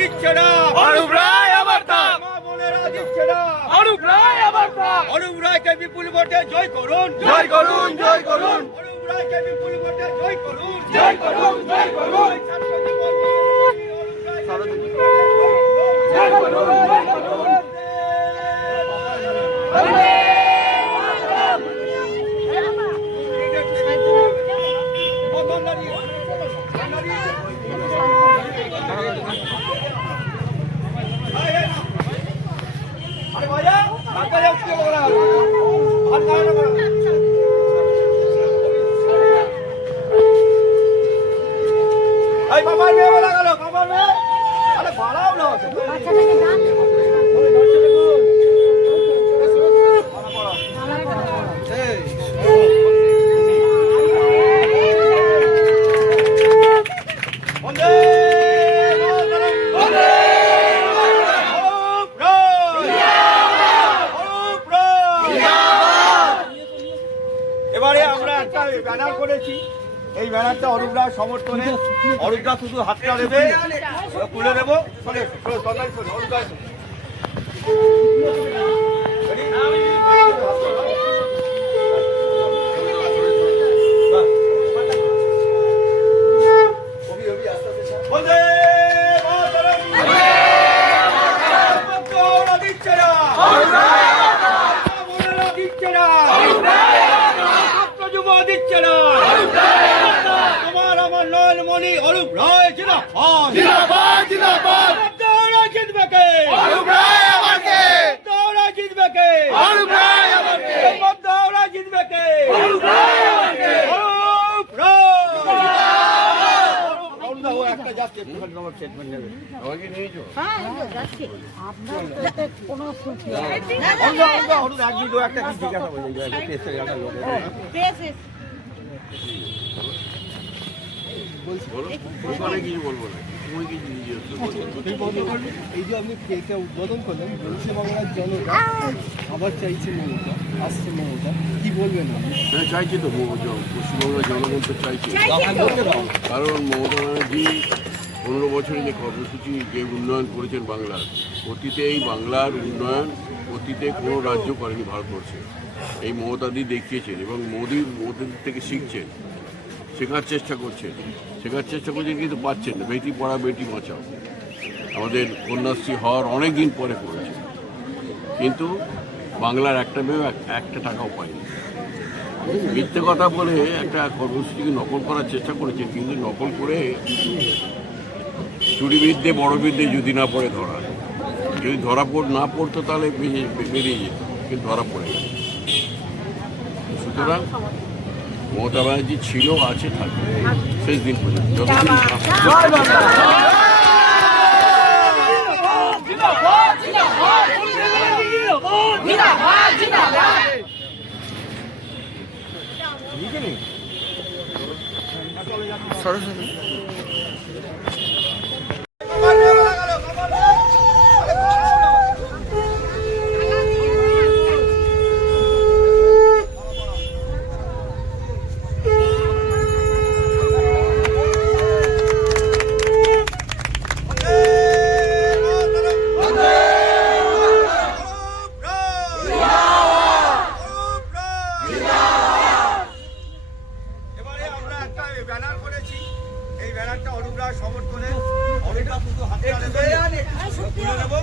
দিচ্ছে না অরূপ রায় আবার থাক, মা বোনেরা দিচ্ছে না অরূপ রায় আবার থাক, অরূপ রায়কে বিপুল ভোটে জয় করুন, জয় করুন, জয় করুন, অরূপ রায়কে বিপুল ভোটে জয় করুন, জয় করুন, জয় করুন, ছাত্র জীবন অরূপ রায়কে বিপুল ভোটে জয় করুন, জয় করুন। अरे भैया आपका जाओ क्यों बोल रहा है बाहर कहाँ ना बोला अरे कमर में बोला करो कमर में अरे भाड़ा ना अच्छा लगे दाम এবারে আমরা একটা ব্যানার করেছি, এই ব্যানারটা অরূপ রায় সমর্থনে। অরূপ রায় শুধু হাতটা দেবে, তুলে দেবো। অরূপ রায় তোমার আমার নয়নমণি অরূপ রায় জিন্দাবাদ, জিন্দাবাদ, জিন্দাবাদ, দৌড়া জিতবে কে অরূপ রায় আবার কে, দৌড়া জিতবে কে অরূপ রায় আবার কে, দৌড়া জিতবে কে অরূপ রায় আবার কে, অরূপ রায়। একটা যাচ্ছে একটুখানি আমার স্টেটমেন্ট নেবে আমাকে নিয়ে যাও। অরূপ এক ভিডিও একটা কি জিজ্ঞাসা করে পেসের একটা লোক এই যে আপনি কেকটা উদ্বোধন করলেন, বলছে বাংলার জনতা আবার চাইছে মমতা, আসছে মমতা, কি বলবেন? হ্যাঁ, চাইছি তো পশ্চিমবঙ্গের জনগণ তো চাইছে, কারণ মমতা ব্যানার্জি 15 বছরে যে কর্মসূচি যে উন্নয়ন করেছেন বাংলার, অতীতে এই বাংলার উন্নয়ন অতীতে কোনো রাজ্য করেনি ভারতবর্ষে। এই মমতাদি দেখিয়েছেন এবং মোদির থেকে শিখছেন, শেখার চেষ্টা করছেন কিন্তু পাচ্ছেন না। বেটি পড়া বেটি বাঁচাও আমাদের কন্যাশ্রী হওয়ার অনেক দিন পরে করেছে, কিন্তু বাংলার একটা মেয়েও একটা টাকাও পায়নি। মিথ্যে কথা বলে একটা কর্মসূচিকে নকল করার চেষ্টা করেছেন, কিন্তু নকল করে চুরিবিদ্যে বড়বিদ্যে যদি না পড়ে ধরা, যদি না পড়তো তাহলে বেরিয়ে যেত, কিন্তু ধরা পড়ে গেল। সুতরাং মমতা ব্যানার্জি ছিল, আছে, থাকবে শেষ দিন পর্যন্ত যতদিন সরাসরি ব্যানার করেছি, এই ব্যানারটা অরূপ রায় সমর্থনে। অরূপ রায় শুধু হাতটা দেবে, তুলে দেবো।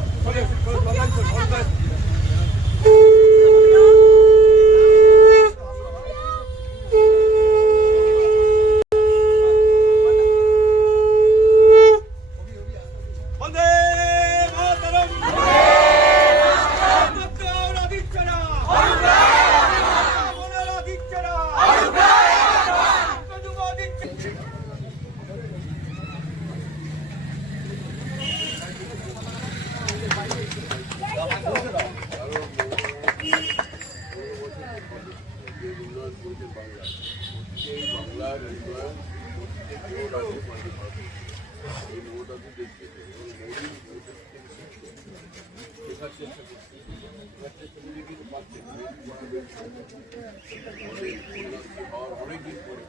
অনেক দিন পরে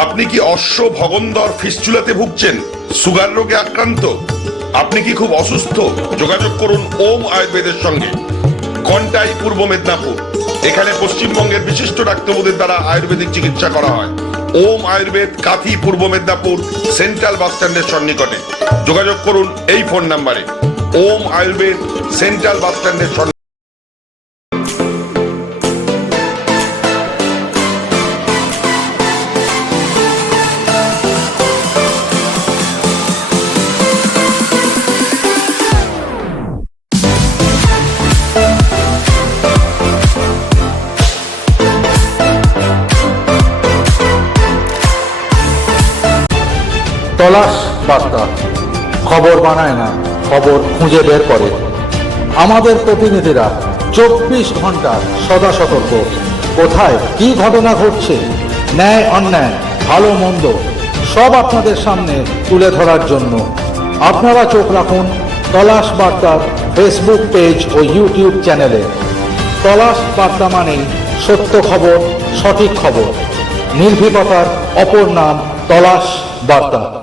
আপনি কি অশ্ব ভগন্দর ফিস্চুলাতে ভুগছেন? সুগার রোগে আক্রান্ত? আপনি কি খুব অসুস্থ? যোগাযোগ করুন ওম আয়ুর্বেদের সঙ্গে। ঘন্টাই পূর্ব মেদিনীপুর। এখানে পশ্চিমবঙ্গের বিশিষ্ট ডাক্তারবাবুদের দ্বারা আয়ুর্বেদিক চিকিৎসা করা হয়। ওম আয়ুর্বেদ, কাথি, পূর্ব মেদিনীপুর, সেন্ট্রাল বাস স্ট্যান্ডের সন্নিকটে। যোগাযোগ করুন এই ফোন নাম্বারে। ওম আয়ুর্বেদ, সেন্ট্রাল বাস স্ট্যান্ডের সন্নিকটে। তলাশ বার্তা খবর বানায় না, খবর খুঁজে বের করে। আমাদের প্রতিনিধিরা 24 ঘন্টা সদা সতর্ক। কোথায় কি ঘটনা ঘটছে, ন্যায় অন্যায়, ভালো মন্দ সব আপনাদের সামনে তুলে ধরার জন্য আপনারা চোখ রাখুন তলাশ বার্তার ফেসবুক পেজ ও ইউটিউব চ্যানেলে। তলাশ বার্তা মানেই সত্য খবর, সঠিক খবর। নির্ভীকতার অপর নাম তলাশ বার্তা।